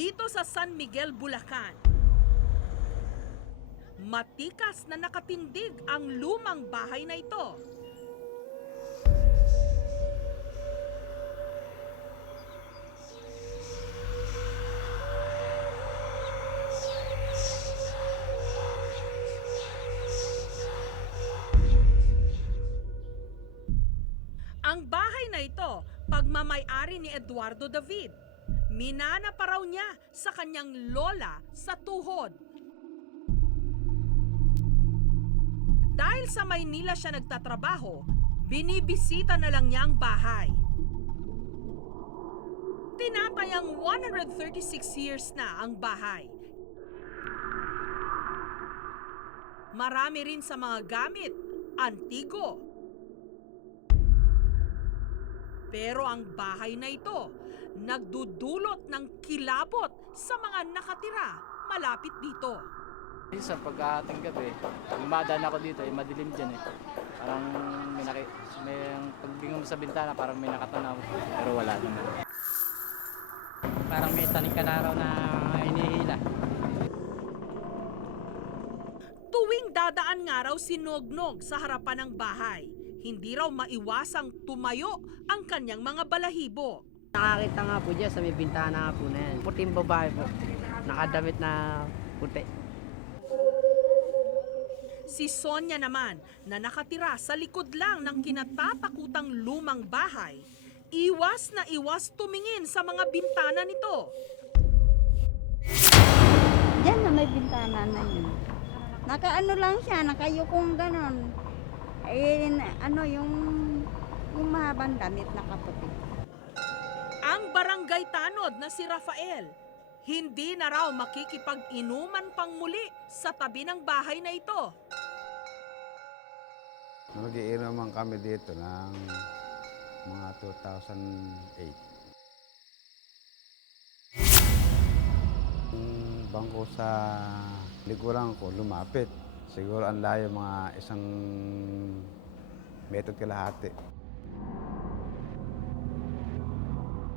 Dito sa San Miguel, Bulacan, matikas na nakatindig ang lumang bahay na ito. Ang bahay na ito, pagmamayari ni Eduardo David. Minana pa raw niya sa kanyang lola sa tuhod. Dahil sa Maynila siya nagtatrabaho, binibisita na lang niya ang bahay. Tinatayang 136 years na ang bahay. Marami rin sa mga gamit, antigo, Pero ang bahay na ito, nagdudulot ng kilabot sa mga nakatira malapit dito. Sa pagkating gabi, lumadaan ako dito, eh, madilim dyan eh. Parang may naki, may pagbingon mo sa bintana, parang may nakatanaw. Pero wala naman. Parang may taning ka na raw na inihila. Tuwing dadaan nga raw si Nognog sa harapan ng bahay, hindi raw maiwasang tumayo ang kanyang mga balahibo. Nakakita nga po dyan sa may bintana nga po na yan. Puting babae po. Nakadamit na puti. Si Sonia naman na nakatira sa likod lang ng kinatatakutang lumang bahay, iwas na iwas tumingin sa mga bintana nito. Diyan na may bintana na yun. Nakaano lang siya, nakayukong ganon. Eh, na- ano yung, yung mahabang damit nakaputi. Ang barangay tanod na si Rafael, hindi na raw makikipag-inuman pang muli sa tabi ng bahay na ito. Nagiinuman kami dito ng mga 2008. Yung bangko sa likuran ko lumapit. Siguro ang layo mga isang metro kalahati.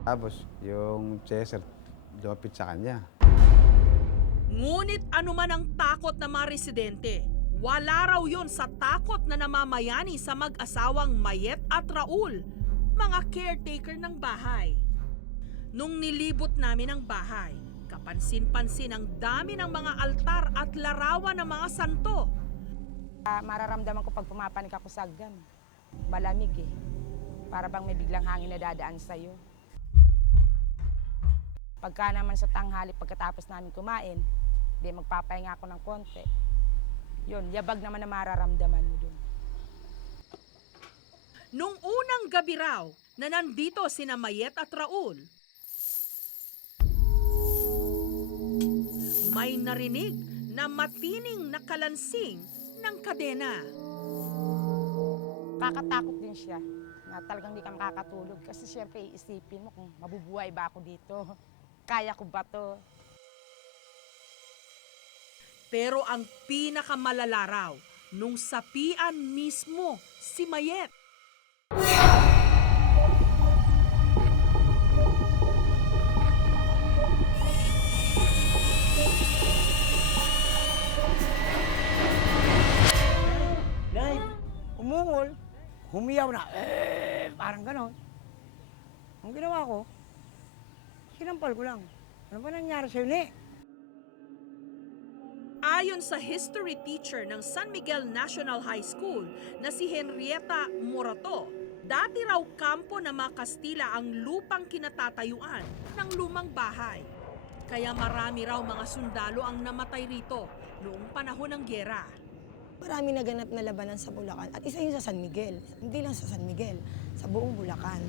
Tapos yung chaser lumapit sa kanya. Ngunit anuman ang takot ng mga residente, wala raw yun sa takot na namamayani sa mag-asawang Mayet at Raul, mga caretaker ng bahay. Nung nilibot namin ang bahay, kapansin-pansin ang dami ng mga altar at larawan ng mga santo. Ah, mararamdaman ko pag pumapanik ako sa hagdan. Malamig eh. Para bang may biglang hangin na dadaan sa'yo. Pagka naman sa tanghali, pagkatapos namin kumain, di magpapahinga ako ng konti. Yun, yabag naman na mararamdaman mo dun. Nung unang gabi raw na nandito sina Mayet at Raul, may narinig na matining nakalansing ng kadena. Kakatakot din siya na talagang hindi ka makakatulog. Kasi siyempre iisipin mo kung mabubuhay ba ako dito. Kaya ko ba to? Pero ang pinakamalala raw, nung sapian mismo si Mayet. Humiyaw na, eh, parang ganon. Ang ginawa ko, sinampal ko lang. Ano ba nangyari sa'yo, ni? Ayon sa history teacher ng San Miguel National High School na si Henrietta Morato, dati raw kampo ng mga Kastila ang lupang kinatatayuan ng lumang bahay. Kaya marami raw mga sundalo ang namatay rito noong panahon ng gyera. Marami naganap na labanan sa Bulacan at isa yun sa San Miguel. Hindi lang sa San Miguel, sa buong Bulacan.